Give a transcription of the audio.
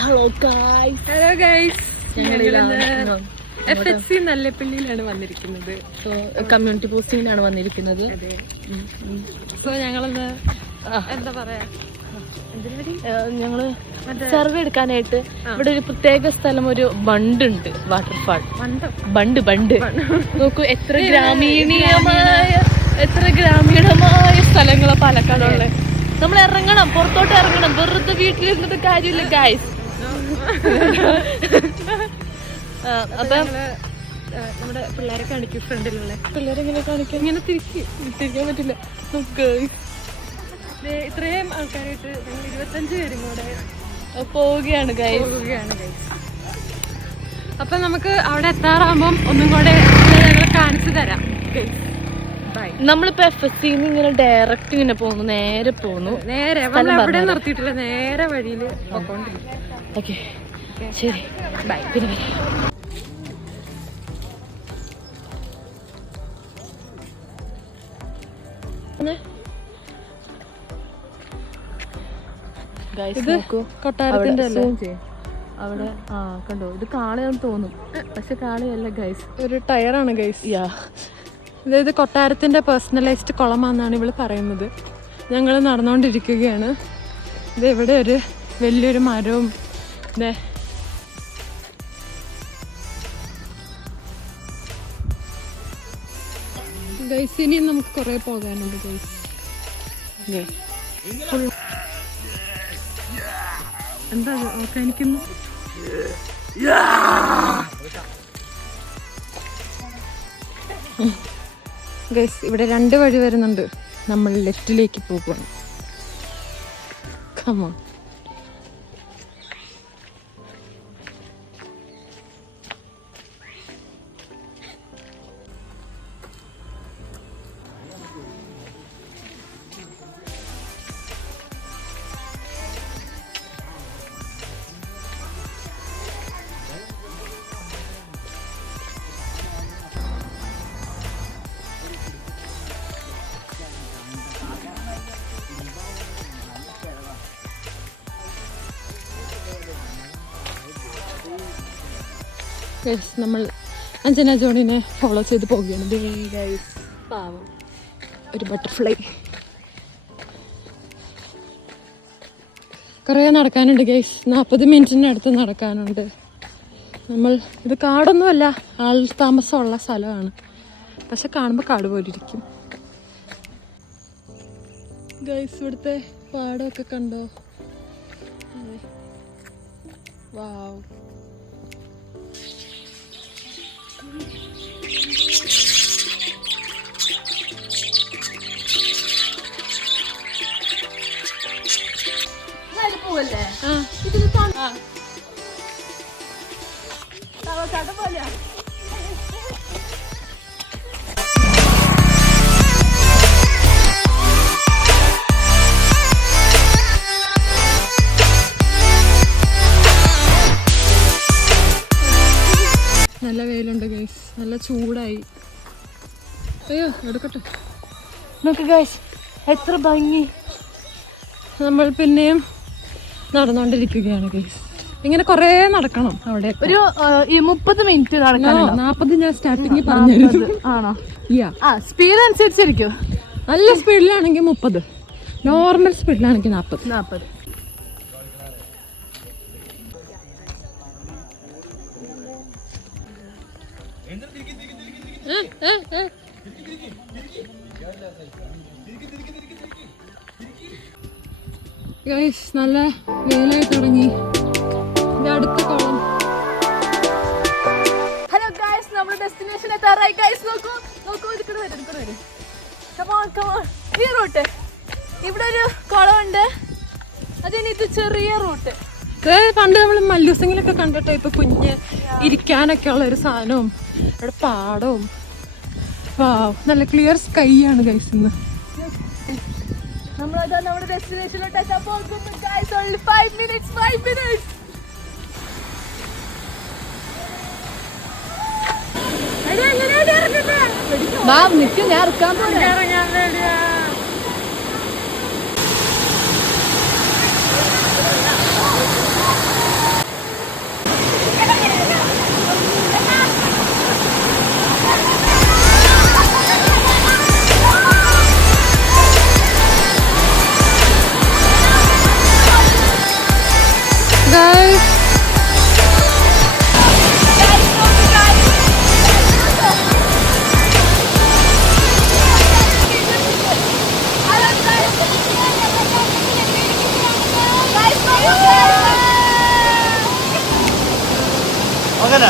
Hello guys, FHC നല്ലപ്പള്ളിയിലാണ് വന്നിരിക്കുന്നത്. So community പോസ്റ്റിങ്ങിനാണ് വന്നിരിക്കുന്നത്. So ഞങ്ങളൊന്ന് എന്താ പറയാ, ഞങ്ങള് സർവേ എടുക്കാനായിട്ട് ഇവിടെ ഒരു പ്രത്യേക സ്ഥലം, ഒരു ബണ്ട് ഉണ്ട്, വാട്ടർഫാൾ ബണ്ട് നോക്കൂ, എത്ര ഗ്രാമീണമായ സ്ഥലങ്ങളാ പാലക്കാടുള്ളത്. നമ്മൾ ഇറങ്ങണം, പുറത്തോട്ട് ഇറങ്ങണം, വെറുതെ വീട്ടിലിരുന്നിട്ട് കാര്യമില്ല ഗൈസ്. അപ്പൊ നമ്മുടെ പിള്ളേരെ കാണിക്കും, ഫ്രണ്ടിലുള്ള പിള്ളേരെ എങ്ങനെ കാണിക്കാൻ, ഇങ്ങനെ തിരിക്കാൻ പറ്റില്ല. ഇത്രയും ആൾക്കാരായിട്ട് ഞങ്ങൾ 25 പേരും കൂടെ പോവുകയാണ് ഗൈസ്. അപ്പൊ നമുക്ക് അവിടെ എത്താറാകുമ്പം ഒന്നും കൂടെ ഞങ്ങൾ കാണിച്ചു തരാം. നമ്മളിപ്പോ FSC ഇങ്ങനെ ഡയറക്റ്റ് ഇങ്ങനെ പോകുന്നു, നേരെ എവിടെ നിർത്തിയിട്ടില്ല, നേരെ വഴിയിൽ പോയിക്കൊണ്ടിരിക്കും. ഓക്കെ ശരി, ബൈ. പിന്നെ ഇത് കൊട്ടാരത്തിന്റെ അവിടെ കണ്ടോ, ഇത് കാളയാന്ന് തോന്നും, പക്ഷെ കാളയല്ല ഗൈസ്, ഒരു ടയറാണ് ഗൈസ്. ഇത് കൊട്ടാരത്തിന്റെ പേഴ്സണലൈസ്ഡ് കുളമാണെന്നാണ് ഇവള് പറയുന്നത്. ഞങ്ങൾ നടന്നുകൊണ്ടിരിക്കുകയാണ്. ഇത് ഇവിടെ ഒരു വലിയൊരു മരവും ഗൈസ്, ഇനിയും നമുക്ക് കുറെ പോകാനുണ്ട് ഗൈസ്. എന്താ ഓർക്കാനിക്കുന്നു? ഗൈസ്, ഇവിടെ 2 വഴി വരുന്നുണ്ട്. നമ്മൾ ലെഫ്റ്റിലേക്ക് പോകുകയാണ്. കമോൺ. നമ്മൾ അഞ്ജന ജോണിനെ ഫോളോ ചെയ്ത് പോവുകയാണ്. പാവം, ഒരു ബട്ടർഫ്ലൈ. കുറേ നടക്കാനുണ്ട് ഗൈസ്, 40 മിനിറ്റിനടുത്ത് നടക്കാനുണ്ട്. ഇത് കാടൊന്നുമല്ല, ആൾ താമസമുള്ള സ്ഥലമാണ്, പക്ഷെ കാണുമ്പോൾ കാട് പോലെ ഇരിക്കും. ഗൈസ്, ഇവിടുത്തെ പാടമൊക്കെ കണ്ടോ? വാവ്. നല്ല വെയിലുണ്ട് ഗൈസ്, നല്ല ചൂടായി. അയ്യോ എടുക്കട്ടെ. നോക്ക് ഗൈസ്, എത്ര ഭംഗി. നമ്മൾ പിന്നെയും നടന്നുകൊണ്ടിരിക്കുകയാണ് ഗൈസ്. ഇങ്ങനെ കുറേ നടക്കണം. അവിടെ ഒരു 30 മിനിറ്റ് നടക്കാനുണ്ടോ? 40 ഞാൻ സ്റ്റാർട്ടിങ്ങിൽ പറഞ്ഞിരുന്നു. ആണോ? സ്പീഡ് അനുസരിച്ചിരിക്കും. നല്ല സ്പീഡിലാണെങ്കിൽ 30, നോർമൽ സ്പീഡിലാണെങ്കിൽ 40. ഗൈസ്, നല്ല വെയിലായി തുടങ്ങി. അടുത്ത കുളം. ഹലോ ഗൈസ്, നമ്മുടെ ഡെസ്റ്റിനേഷൻ എത്താറായി ഗൈസ്. നോക്കൂ, ഇതിക്കൂടെ വരും. കമോൺ. ഈ റൂട്ട്, ഇവിടെ ഒരു കുളമുണ്ട്, അതിന് ഇത് ചെറിയ റൂട്ട്. പണ്ട് നമ്മൾ മല്ലൂസിങ്ങിലൊക്കെ കണ്ടിട്ടോ, ഇപ്പൊ കുഞ്ഞ് ഇരിക്കാനൊക്കെ ഉള്ള ഒരു സാധനവും ഇവിടെ പാടവും. നല്ല ക്ലിയർ സ്കൈ ആണ് ഗൈസ്. ഇന്ന് നമ്മളതാ നമ്മുടെ ഡെസ്റ്റിനേഷനിലോട്ട് എത്താൻ പോകുന്നു ഗൈസ്. only 5 minutes. നിൽക്കും, ഞാൻ ഇറക്കാൻ അങ്ങനെ